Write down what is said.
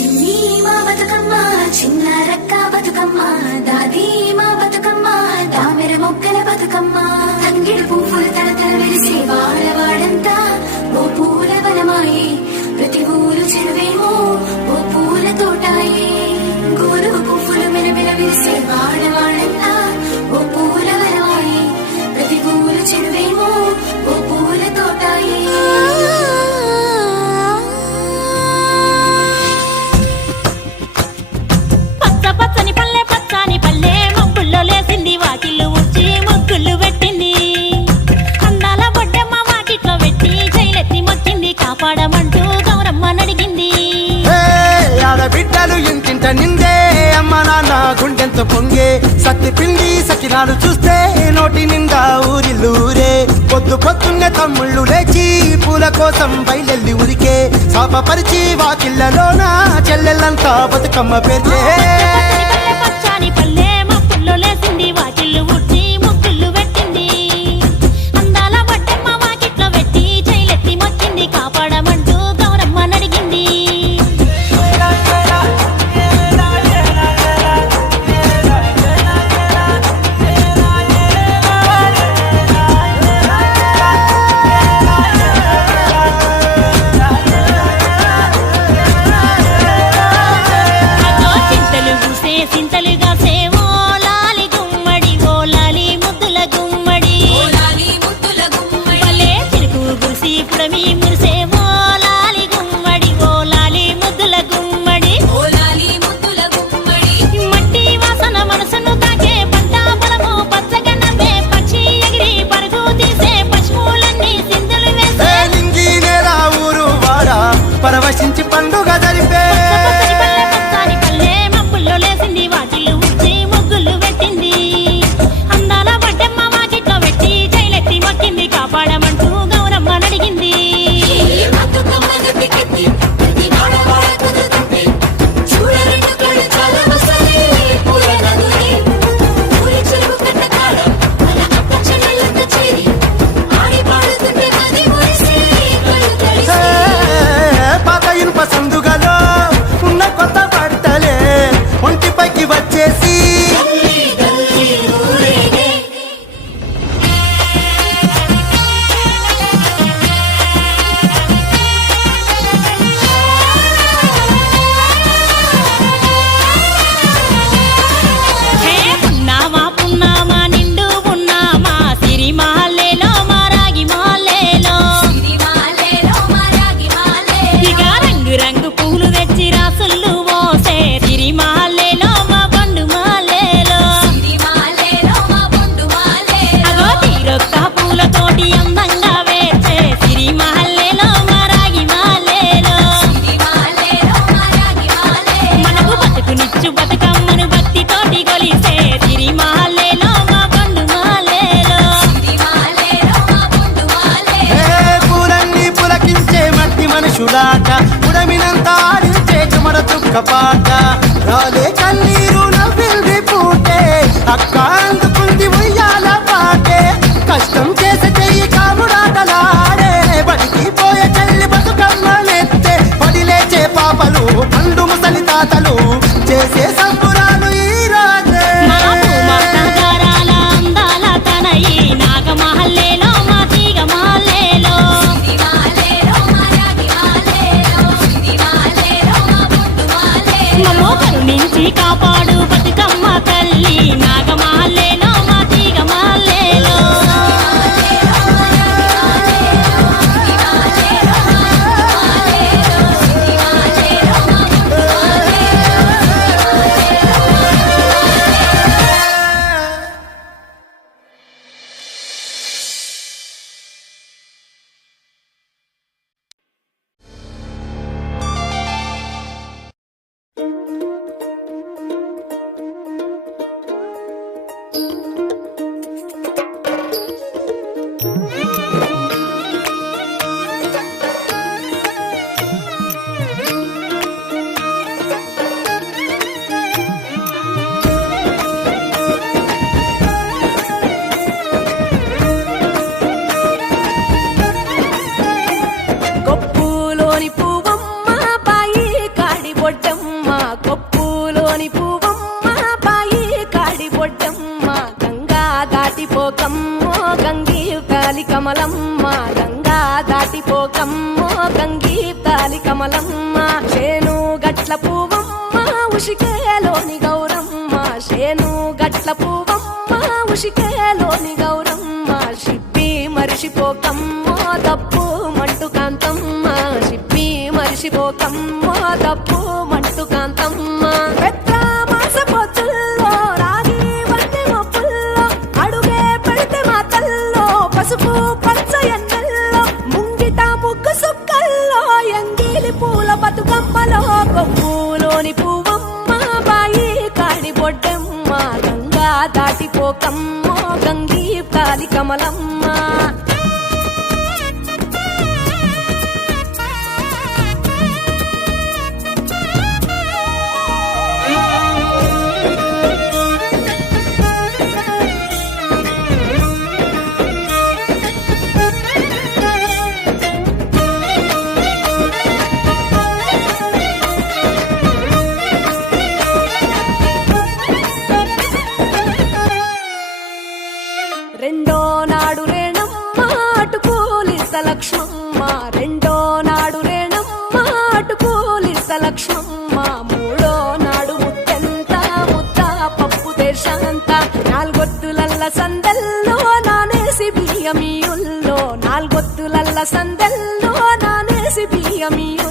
చిన్ని మా బతుకమ్మ చిన్న రక్క బతుకమ్మ దాది మా బతుకమ్మ దామెర మొగ్గల బతుకమ్మ తంగిడి పువ్వులు తడతల వెలిసే వాడవాడంతా ఓ పూల వనమాయే ప్రతి ఊరు చెరువేమో ఓ పూల తోటాయే గోరు పువ్వులు మెలమెల వెలిసే వాడవాడంతా ఓ పూల వనమాయే ప్రతి ఊరు చెరువేమో ఓ పూల తోటాయే పచ్చని పల్లె పచ్చని పల్లె మబ్బుల్లో లేసింది వాకిళ్ళు ఉచ్చి ముగ్గులు పెట్టింది అందాల బొడ్డమ్మ వాకిట్లో పెట్టి జైలెత్తి మొక్కింది కాపాడమంటూ గౌరమ్మ నడిగింది ఆడబిడ్డలు ఇంటింట నిందే అమ్మ నాన్న గుండెంతో పొంగే సత్తి పిండి సకినాలు చూస్తే నోటి నిండా ఊరిల్లూరే పొద్దు పొద్దున్నే తమ్ముళ్ళు లేచి పూల కోసం బయలెల్లి ఉరికే శాపపరిచి వాకిళ్ళలోన చెల్లెళ్ళంతా బతుకమ్మ పేర్చే పచ్చని పల్లె మబ్బుల్లో లేసింది వాకిళ్ళు ఉచ్చి ముగ్గులు పెట్టింది అందాల బొడ్డమ్మ వాకిట్లో పెట్టి జైలెత్తి మొక్కింది కాపాడమంటూ గౌరమ్మ నడిగింది సింతలుగా సేవో లాలి గుమ్మడి ఓ లాలి ముద్దుల గుమ్మడి భలే చిరుకు గురిసి పుడమి మురిసేవో లాలి గుమ్మడి ఓ లాలి ముద్దుల గుమ్మడి మట్టి వాసన మనసును తాకే పంట పొలము పచ్చగా నవ్వే పక్షి ఎగిరి పరుగు తీసే పశువులన్నీ సింధులు వేసే లింగినేరా ఊరు వాడా పరవశించి పండుగ జరిపే పచ్చని పల్లె మబ్బుల్లో లేసింది వాకిళ్ళు ఉచ్చి ముగ్గులు పెట్టింది అందాల బొడ్డమ్మ వాకిట్లో పెట్టి జైలెత్తి మొక్కింది కాపాడమంటూ గౌరమ్మ నడిగింది పాత ఇనుప సందుగలో ఉన్న కొత్త బట్టలే ఒంటిపైకి వచ్చేసి హే పున్నామా పున్నామా నిండు పున్నామా సిరి మాలేలో మా రాగి మాలేలో ఇక రంగు రంగు పూలు తెచ్చి రాసుళ్ళు మోసే సిరి మాలేలో మా బండు మాలేలో అగో తీరొక్క పూలతోటి అందంగా వేచే సిరి మాలేలో మా రాగి మాలేలో మనకు బతుకునిచ్చు బతుకమ్మను భక్తితోటి కొలిసే సిరి మాలేలో మా బండు మాలేలో పూలన్నీ పులకించే మట్టి మనుషులాట ఉడమినంతా ఆడించే చెమడ చుక్కపాట రాలే కన్నీరు నవ్వింది పూటే అక్క అందుకుంది ఉయ్యాల పాటే కష్టం చేసే చెయ్యి కాముడాటలాడే బడికి పోయే చెల్లి బతుకమ్మనెత్తే పడి లేచే పాపలు పండు ముసలి తాతలు చేసే సంబురాలు ఈ రోజే మా పూమాత గారాల అందాల తనయి నాగమహల్లేలో మా తీగ మాలేలో మమ్మో కరుణించి కాపాడు బతుకమ్మ తల్లి నాగమహల్లేలో మా తీగ మాలేలో కమలమ్మ చేను గట్ల పువ్వమ్మ ఉషికేలోని గౌరమ్మ చేను గట్ల పువ్వమ్మ ఉషికేలోని గౌరమ్మ షిప్పి మరిషిపోకమ్మ తప్పు మంటు కాంతమ్మ షిప్పి మరిషిపోకమ్మ తప్పు మంటు కాంతమ్మ పెద్ద మాస పొత్తుల్లో రాగి వన్నె మొప్పుల్లో అడుగే పెడితే మా తల్లో పసుపు పచ్చ ఎన్నెల్లో ముంగిట ముగ్గు సుక్కల్లో ఎంగిలి పూల బతుకమ్మలో కొమ్ములోని పువ్వమ్మ బాయి కాడి బొడ్డమ్మ గంగా దాటిపోకమ్మ గంగీ కాలి కమలమ్మ రెండో నాడు రేణమ్మ అటుకూలిస్త లక్ష్మమ్మ రెండో నాడు రేణమ్మ అటుకూలిస్త లక్ష్మమ్మ మూడో నాడు ముత్తెంత ముద్ద పప్పు దేశంత నాలుగొత్తులల్ల సందెల్లో నానేసి బియ్యమియుల్లో నాలుగొత్తులల్ల సందెల్లో నానేసి బియ్యమియు